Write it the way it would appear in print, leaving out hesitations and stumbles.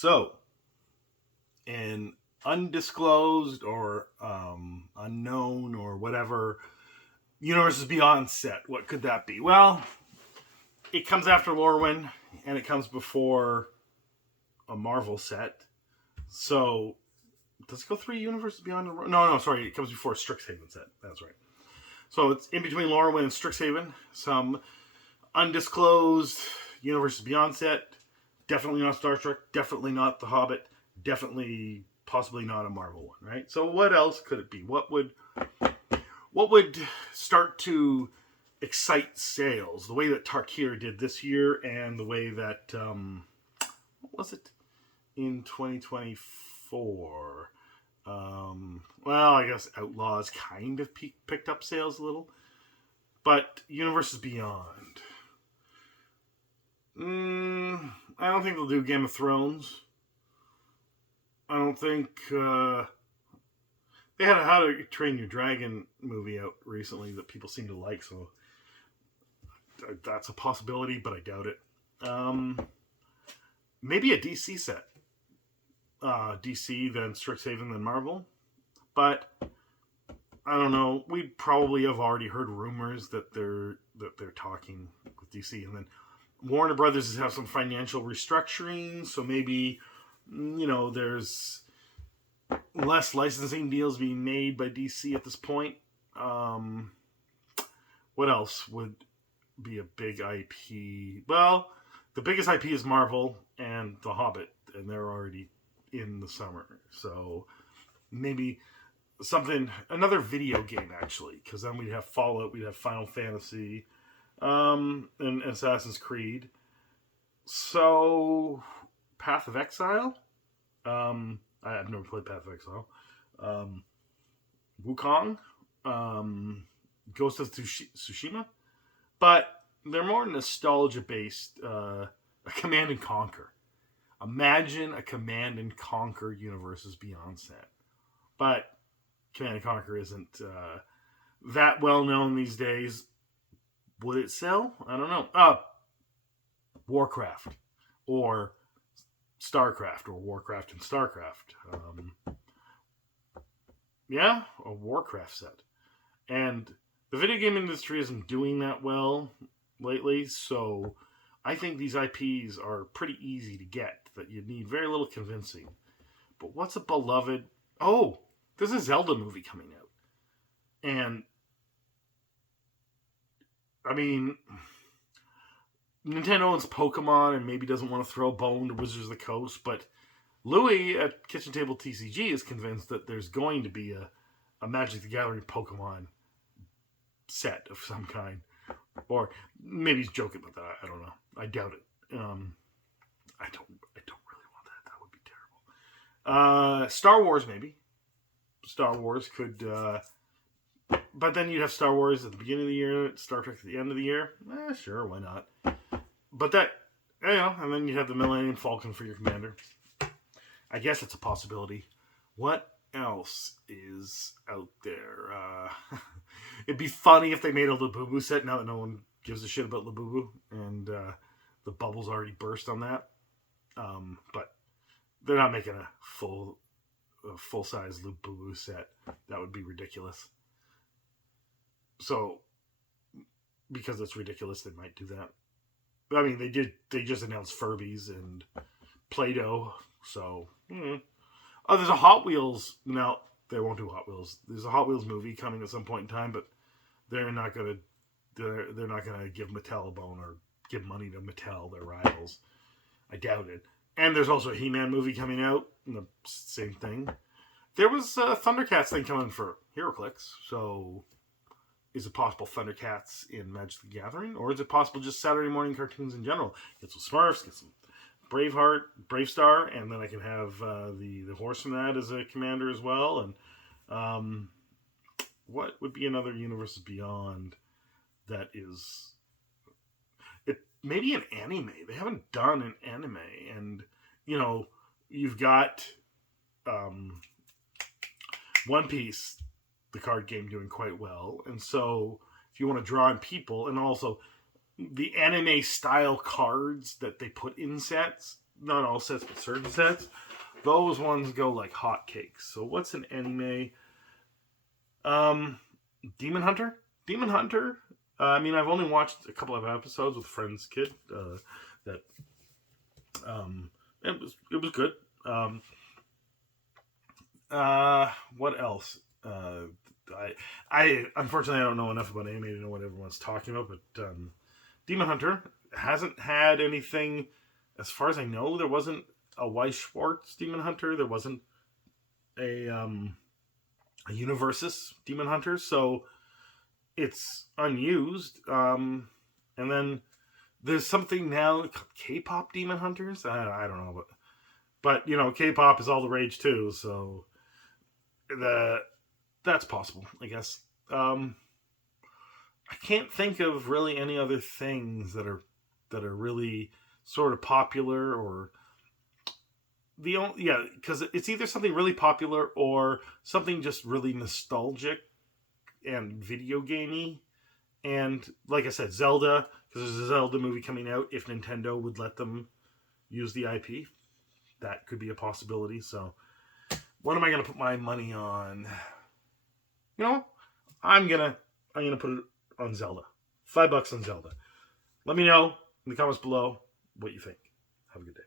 So, an undisclosed or unknown or whatever Universes Beyond set, what could that be? Well, it comes after Lorwyn and it comes before a Marvel set. So, does it go 3 Universes Beyond? No, sorry, it comes before a Strixhaven set. That's right. So it's in between Lorwyn and Strixhaven. Some undisclosed Universes Beyond set. Definitely not Star Trek. Definitely not The Hobbit. Definitely, possibly not a Marvel one, right? So what else could it be? What would start to excite sales? The way that Tarkir did this year, and the way that what was it in 2024? Well, I guess Outlaws kind of picked up sales a little, but Universes Beyond. I don't think they'll do Game of Thrones. I don't think they had a How to Train Your Dragon movie out recently that people seem to like, so that's a possibility, but I doubt it. Maybe a DC set. DC, then Strixhaven, then Marvel. But I don't know. We probably have already heard rumors that they're talking with DC, and then Warner Brothers have some financial restructuring, so maybe there's less licensing deals being made by DC at this point. What else would be a big IP? Well, the biggest IP is Marvel and The Hobbit, and they're already in the summer. So maybe another video game, actually, because then we'd have Fallout, we'd have Final Fantasy, and Assassin's Creed. So, Path of Exile. I've never played Path of Exile. Wukong. Ghost of Tsushima. But they're more nostalgia-based. A Command and Conquer. Imagine a Command and Conquer Universes Beyond set. But Command and Conquer isn't that well known these days. Would it sell? I don't know. Warcraft. Or StarCraft. Or Warcraft and StarCraft. Yeah, a Warcraft set. And the video game industry isn't doing that well lately, so I think these IPs are pretty easy to get, that you need very little convincing. But what's a beloved... Oh, there's a Zelda movie coming out. And, I mean, Nintendo owns Pokemon and maybe doesn't want to throw a bone to Wizards of the Coast, but Louis at Kitchen Table TCG is convinced that there's going to be a Magic the Gathering Pokemon set of some kind. Or maybe he's joking about that. I don't know. I doubt it. I don't really want that. That would be terrible. Star Wars, maybe. Star Wars could... but then you'd have Star Wars at the beginning of the year, Star Trek at the end of the year. Sure, why not? But that... and then you'd have the Millennium Falcon for your commander. I guess it's a possibility. What else is out there? It'd be funny if they made a Labubu set now that no one gives a shit about Labubu, and the bubbles already burst on that. But they're not making a full-size Labubu set. That would be ridiculous. So, because it's ridiculous, they might do that. I mean, they just announced Furbies and Play-Doh, so... Oh, there's a Hot Wheels... No, they won't do Hot Wheels. There's a Hot Wheels movie coming at some point in time, but they're not gonna give Mattel a bone or give money to Mattel, their rivals. I doubt it. And there's also a He-Man movie coming out. The same thing. There was a Thundercats thing coming for HeroClix, so is it possible Thundercats in Magic the Gathering? Or is it possible just Saturday morning cartoons in general? Get some Smurfs, get some Braveheart, Bravestar, and then I can have the horse from that as a commander as well. And what would be another Universes Beyond that is... Maybe an anime. They haven't done an anime. And, you've got One Piece, the card game, doing quite well. And so, if you want to draw in people, and also the anime-style cards that they put in sets, not all sets, but certain sets, those ones go like hotcakes. So what's an anime? Demon Hunter. Demon Hunter. I mean, I've only watched a couple of episodes with friend's kid. That it was good. What else? I unfortunately I don't know enough about anime to know what everyone's talking about, but Demon Hunter hasn't had anything, as far as I know. There wasn't a Weiss Schwartz Demon Hunter. There wasn't a Universus Demon Hunter, so it's unused. And then there's something now called K-pop Demon Hunters. I don't know, but you know, K-pop is all the rage too, so that's possible, I guess. I can't think of really any other things that are really sort of popular, or because it's either something really popular or something just really nostalgic and video gamey. And like I said, Zelda, because there's a Zelda movie coming out. If Nintendo would let them use the IP, that could be a possibility. So, what am I going to put my money on? You know, I'm gonna put it on Zelda. $5 on Zelda. Let me know in the comments below what you think. Have a good day.